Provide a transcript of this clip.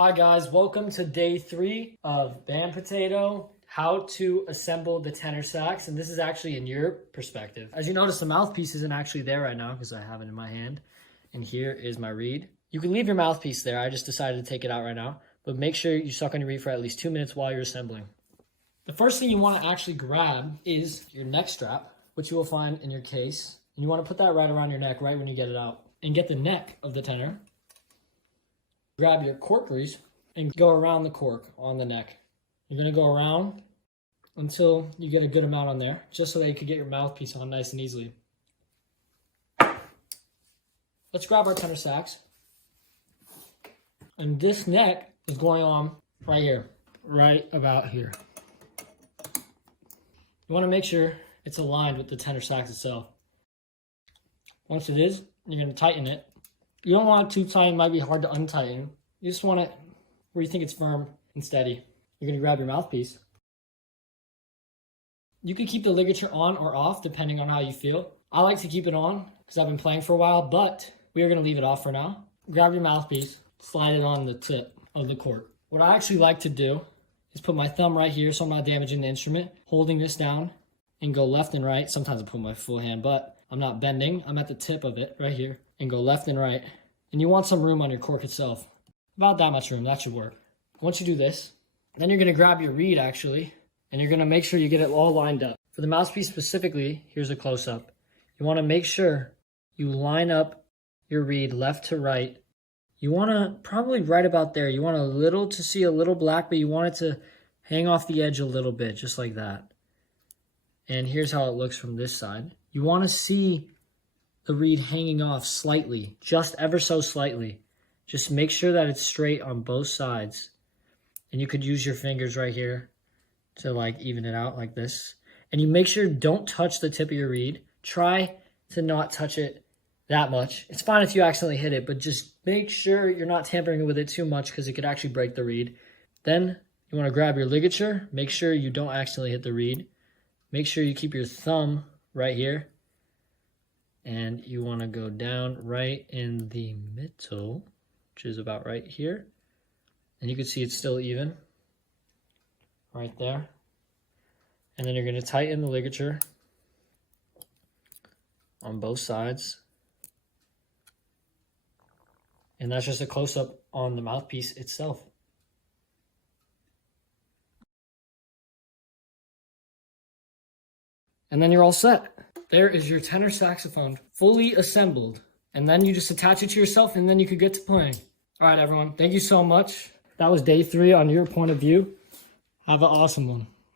Hi guys, welcome to day 3 of Band Potato, how to assemble the tenor sax. And this is actually in your perspective. As you notice, the mouthpiece isn't actually there right now because I have it in my hand. And here is my reed. You can leave your mouthpiece there. I just decided to take it out right now. But make sure you suck on your reed for at least 2 minutes while you're assembling. The first thing you want to actually grab is your neck strap, which you will find in your case. And you want to put that right around your neck right when you get it out. And get the neck of the tenor. Grab your cork grease and go around the cork on the neck. You're going to go around until you get a good amount on there, just so that you can get your mouthpiece on nice and easily. Let's grab our tenor sax. And this neck is going on right here, right about here. You want to make sure it's aligned with the tenor sax itself. Once it is, you're going to tighten it. You don't want it too tight, it might be hard to untighten. You just want it where you think it's firm and steady. You're going to grab your mouthpiece. You can keep the ligature on or off depending on how you feel. I like to keep it on because I've been playing for a while, but we are going to leave it off for now. Grab your mouthpiece, slide it on the tip of the cork. What I actually like to do is put my thumb right here so I'm not damaging the instrument, holding this down and go left and right. Sometimes I put my full hand, but I'm not bending. I'm at the tip of it right here and go left and right. And you want some room on your cork itself. About that much room, that should work. Once you do this, then you're gonna grab your reed actually, and you're gonna make sure you get it all lined up. For the mouthpiece specifically, here's a close-up. You wanna make sure you line up your reed left to right. You wanna probably right about there. You want a little to see a little black, but you want it to hang off the edge a little bit, just like that. And here's how it looks from this side. You wanna see the reed hanging off slightly, just ever so slightly. Just make sure that it's straight on both sides. And you could use your fingers right here to like even it out like this. And you make sure don't touch the tip of your reed. Try to not touch it that much. It's fine if you accidentally hit it, but just make sure you're not tampering with it too much because it could actually break the reed. Then you want to grab your ligature. Make sure you don't accidentally hit the reed. Make sure you keep your thumb right here. And you want to go down right in the middle, which is about right here. And you can see it's still even right there. And then you're going to tighten the ligature on both sides. And that's just a close-up on the mouthpiece itself. And then you're all set. There is your tenor saxophone fully assembled. And then you just attach it to yourself and then you could get to playing. All right, everyone. Thank you so much. That was day 3 on your point of view. Have an awesome one.